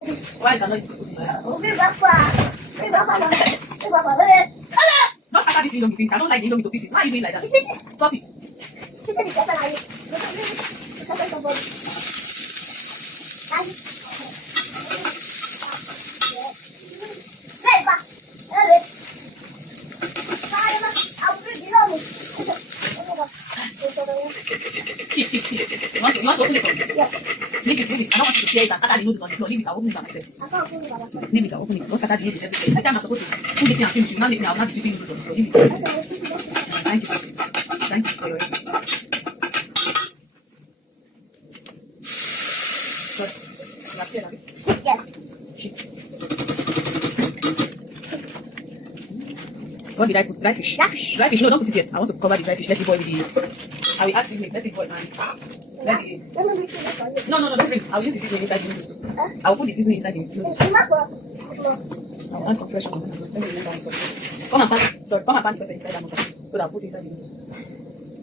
Why cannot you put it like that? Big Papa. Don't scatter this indomie finish. I don't like the indomie to pieces. Why are you doing like that? It's missing. Stop it. She said it's better like it. It's better for body. Very fast. Anyway. I'll bring it on me. Cheap. You want to open it up? Yes. Leave it. I don't want you to tear it and scatter the noodles on the floor. Leave it. I'll open it by myself. I can't open it by myself. Leave it. I'll open it. Don't scatter the noodles everywhere. I think I'm supposed to put this thing and finish. You now make me. I'll not be sweeping noodles on the floor. Leave it. Thank you. Thank you for your help. Good. You are scared of it? Yes. Shit. What did I put? Dry fish. Dry fish. No, don't put it yet. I want to cover the dry fish. Let it boil with the. I will add seasoning. Let it boil and let the. Let me mix it up for you. No, don't bring. I'll use the seasoning inside the noodles too. Huh? I will put the seasoning inside the noodles. It's not for. I'll add some fresh one. Let me remember one. Come and pan the pepper inside that noodle. So that I'll put it inside the noodles.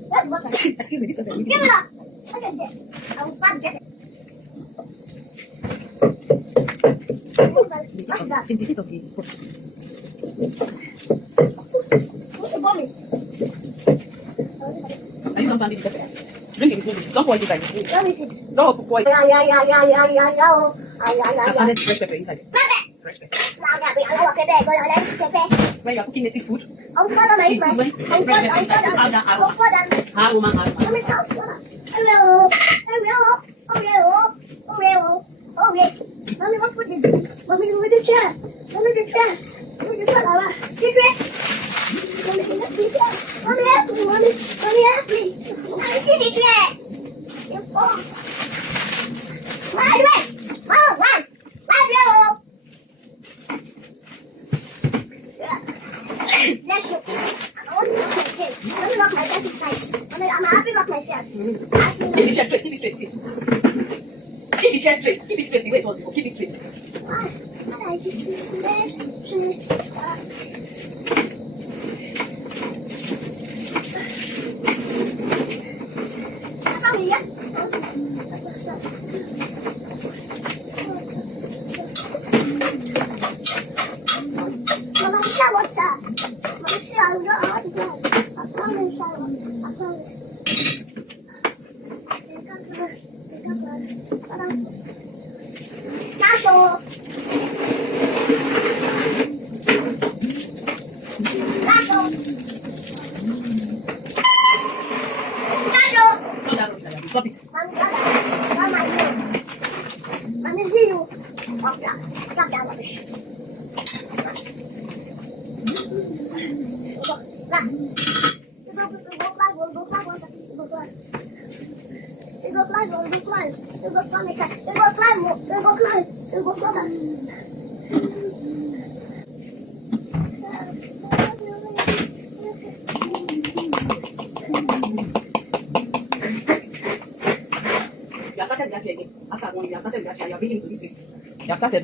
That's butter. Excuse me, this pepper. Give me that. Okay, it's there. I will pan get it. What's that? It's the heat of the pot. What's the bomb? Are you not planting the pepper? Drink it with noodles. Don't pour it inside. Let me sit. Don't pour it. Yeah. I've added fresh pepper inside. Fresh pepper. When you are cooking native food, please do when there's fresh pepper inside. Add that aroma. Mommy, what put it? Mommy, with the chair. Mommy, the chair. Mommy, the chair. Mommy, help me. Mommy, help me. I see the chair. You fall. Run. Bless you. I want to lock myself. Let me lock myself inside. I'm happy lock myself. Keep the chair straight, please. Keep the chair straight. Keep it straight the way it was before. Keep it straight. Mama, shower, sir. Mama, shower. I promise shower. I promise. Nacho. Stop it. Mama, see you. Stop that rubbish. You have started the actually again. After going, you have started the actually. You are bringing it to this place. You have started.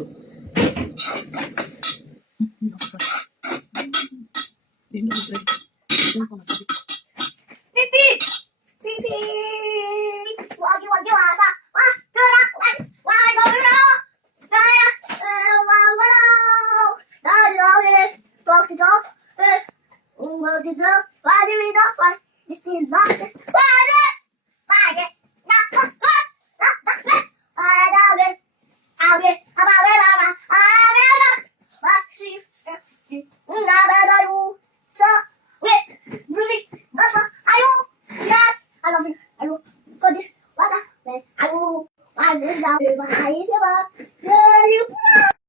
I